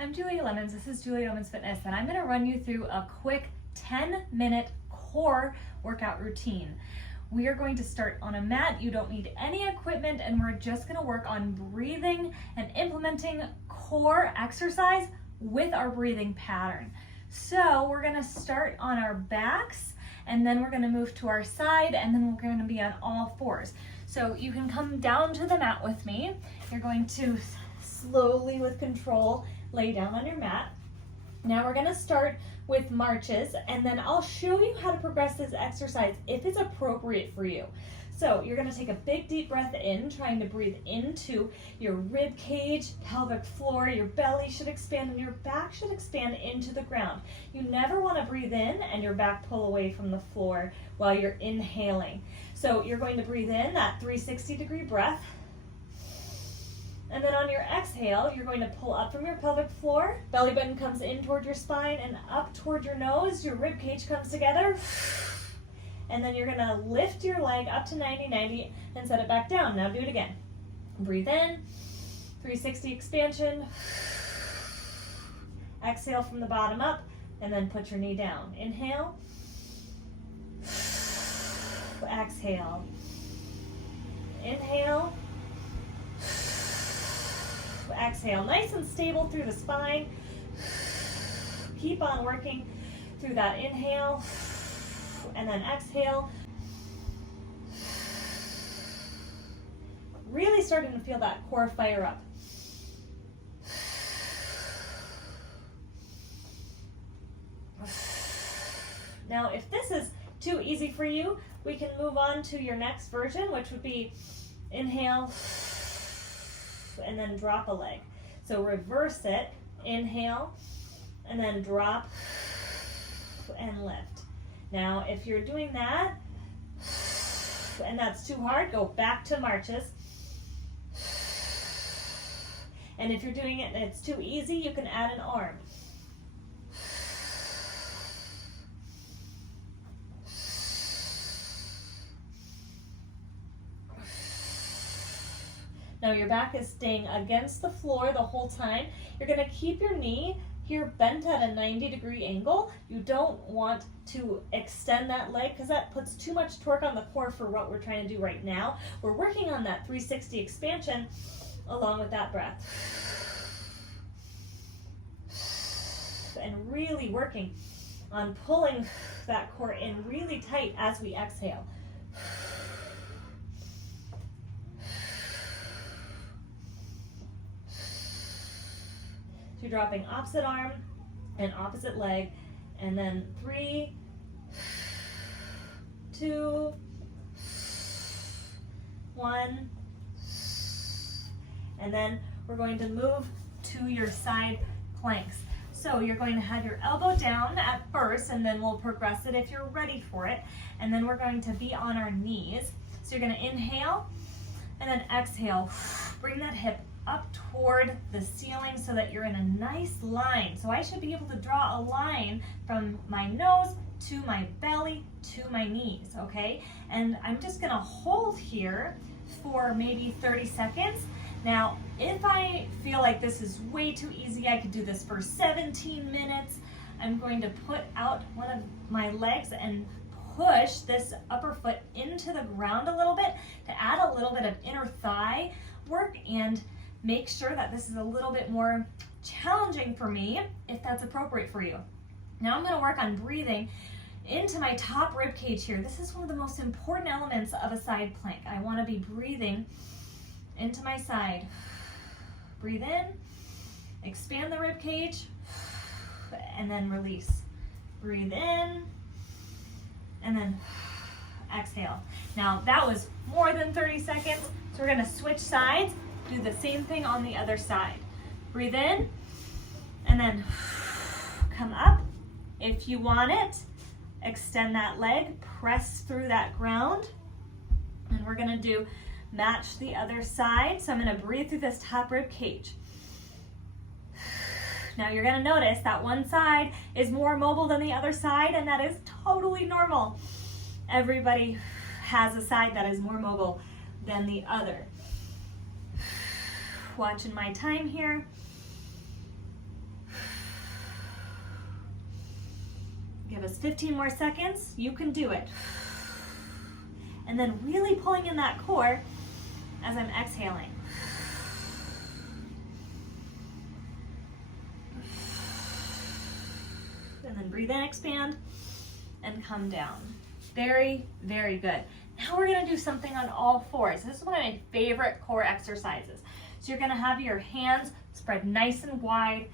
I'm Julia Lemons, this is Julia Lemons Fitness, and I'm gonna run you through a quick 10-minute core workout routine. We are going to start on a mat. You don't need any equipment, and we're just gonna work on breathing and implementing core exercise with our breathing pattern. So we're gonna start on our backs, and then we're gonna move to our side, and then we're gonna be on all fours. So you can come down to the mat with me. You're going to slowly, with control, lay down on your mat. Now we're gonna start with marches, and then I'll show you how to progress this exercise if it's appropriate for you. So you're gonna take a big deep breath in, trying to breathe into your rib cage, pelvic floor. Your belly should expand and your back should expand into the ground. You never wanna breathe in and your back pull away from the floor while you're inhaling. So you're going to breathe in that 360-degree breath. And then on your exhale, you're going to pull up from your pelvic floor. Belly button comes in toward your spine and up toward your nose. Your rib cage comes together. And then you're gonna lift your leg up to 90-90 and set it back down. Now do it again. Breathe in, 360 expansion. Exhale from the bottom up, and then put your knee down. Inhale. Exhale. Inhale. Exhale, nice and stable through the spine. Keep on working through that inhale, and then exhale. Really starting to feel that core fire up. Now, if this is too easy for you, we can move on to your next version, which would be inhale, and then drop a leg. So reverse it, inhale, and then drop and lift. Now, if you're doing that, and that's too hard, go back to marches. And if you're doing it and it's too easy, you can add an arm. Now your back is staying against the floor the whole time. You're gonna keep your knee here bent at a 90-degree angle. You don't want to extend that leg because that puts too much torque on the core for what we're trying to do right now. We're working on that 360 expansion along with that breath. And really working on pulling that core in really tight as we exhale. So you're dropping opposite arm and opposite leg, and then 3, 2, 1, and then we're going to move to your side planks. So you're going to have your elbow down at first, and then we'll progress it if you're ready for it, and then we're going to be on our knees. So you're going to inhale, and then exhale. Bring that hip up toward the ceiling so that you're in a nice line. So I should be able to draw a line from my nose to my belly to my knees, okay? And I'm just gonna hold here for maybe 30 seconds. Now, if I feel like this is way too easy, I could do this for 17 minutes. I'm going to put out one of my legs and push this upper foot into the ground a little bit to add a little bit of inner thigh work and make sure that this is a little bit more challenging for me if that's appropriate for you. Now I'm going to work on breathing into my top rib cage here. This is one of the most important elements of a side plank. I want to be breathing into my side. Breathe in, expand the rib cage, and then release. Breathe in, and then exhale. Now that was more than 30 seconds, so we're going to switch sides. Do the same thing on the other side. Breathe in, and then come up. If you want it, extend that leg, press through that ground, and we're gonna do match the other side. So I'm gonna breathe through this top rib cage. Now you're gonna notice that one side is more mobile than the other side, and that is totally normal. Everybody has a side that is more mobile than the other. Watching my time here. was 15 more seconds. You can do it. And then really pulling in that core as I'm exhaling. And then breathe in, expand, and come down. Very, very good. Now we're gonna do something on all fours. This is one of my favorite core exercises. So you're gonna have your hands spread nice and wide,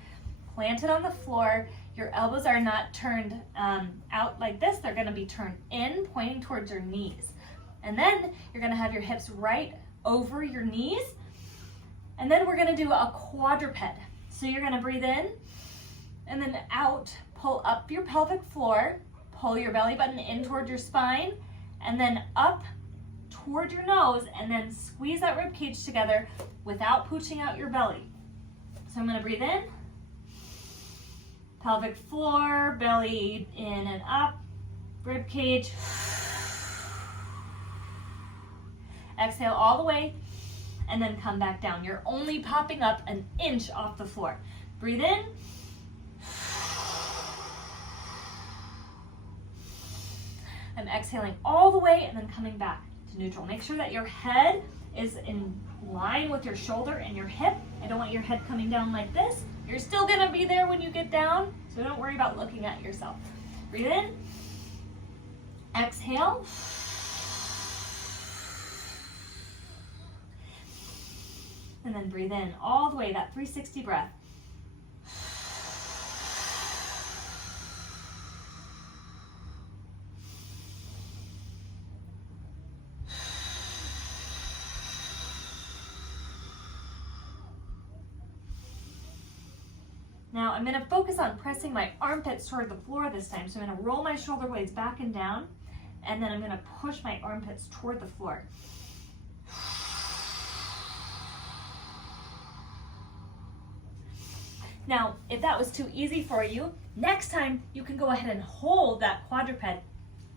planted on the floor. Your elbows are not turned out like this. They're gonna be turned in, pointing towards your knees. And then you're gonna have your hips right over your knees. And then we're gonna do a quadruped. So you're gonna breathe in, and then out, pull up your pelvic floor, pull your belly button in toward your spine, and then up toward your nose, and then squeeze that rib cage together without pooching out your belly. So I'm gonna breathe in, pelvic floor, belly in and up, rib cage. Exhale all the way, and then come back down. You're only popping up an inch off the floor. Breathe in. I'm exhaling all the way and then coming back to neutral. Make sure that your head is in line with your shoulder and your hip. I don't want your head coming down like this. You're still gonna be there when you get down, so don't worry about looking at yourself. Breathe in, exhale. And then breathe in all the way, that 360 breath. Now I'm going to focus on pressing my armpits toward the floor this time. So I'm going to roll my shoulder blades back and down, and then I'm going to push my armpits toward the floor. Now, if that was too easy for you, next time you can go ahead and hold that quadruped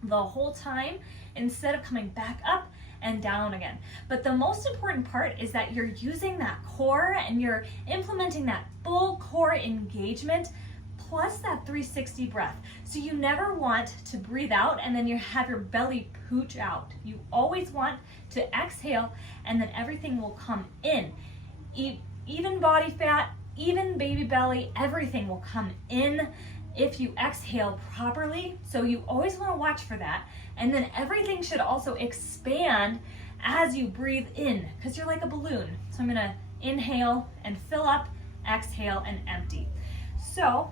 the whole time instead of coming back up and down again. But the most important part is that you're using that core and you're implementing that full core engagement plus that 360 breath. So you never want to breathe out and then you have your belly pooch out. You always want to exhale and then everything will come in. Even body fat, even baby belly, everything will come in if you exhale properly. So you always want to watch for that. And then everything should also expand as you breathe in, because you're like a balloon. So I'm going to inhale and fill up, exhale and empty. So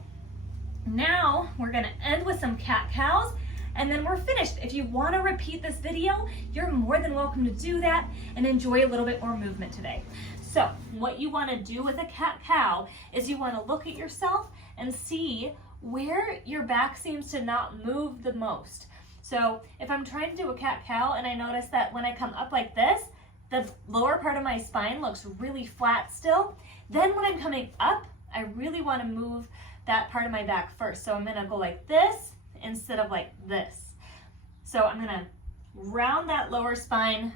now we're going to end with some cat-cows, and then we're finished. If you want to repeat this video, you're more than welcome to do that and enjoy a little bit more movement today. So what you want to do with a cat-cow is you want to look at yourself and see where your back seems to not move the most. So if I'm trying to do a cat-cow and I notice that when I come up like this, the lower part of my spine looks really flat still, then when I'm coming up, I really want to move that part of my back first. So I'm going to go like this instead of like this. So I'm going to round that lower spine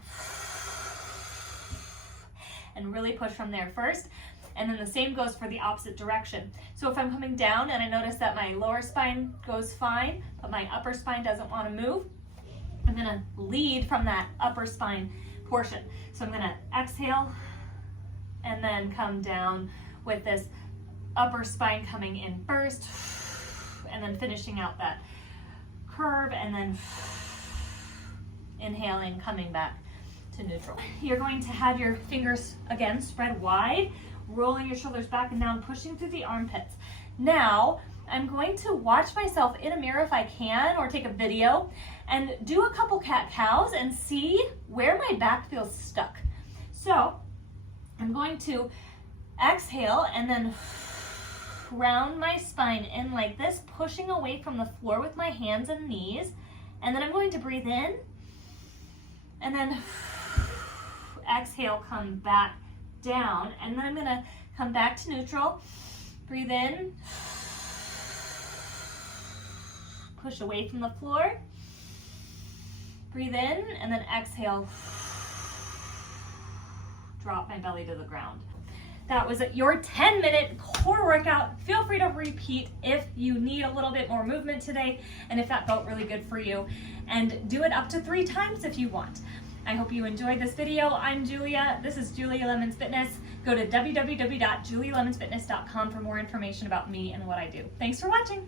and really push from there first. And then the same goes for the opposite direction. So if I'm coming down and I notice that my lower spine goes fine, but my upper spine doesn't want to move, I'm going to lead from that upper spine portion. So I'm going to exhale and then come down with this upper spine coming in first, and then finishing out that curve, and then inhaling, coming back to neutral. You're going to have your fingers again spread wide, rolling your shoulders back and down, pushing through the armpits. Now I'm going to watch myself in a mirror if I can, or take a video and do a couple cat-cows and see where my back feels stuck. So I'm going to exhale and then round my spine in like this, pushing away from the floor with my hands and knees. And then I'm going to breathe in and then exhale, come back down. And then I'm going to come back to neutral, breathe in, push away from the floor, breathe in, and then exhale, drop my belly to the ground. That was your 10-minute core workout. Feel free to repeat if you need a little bit more movement today and if that felt really good for you. And do it up to 3 times if you want. I hope you enjoyed this video. I'm Julia. This is Julia Lemons Fitness. Go to www.julialemonsfitness.com for more information about me and what I do. Thanks for watching.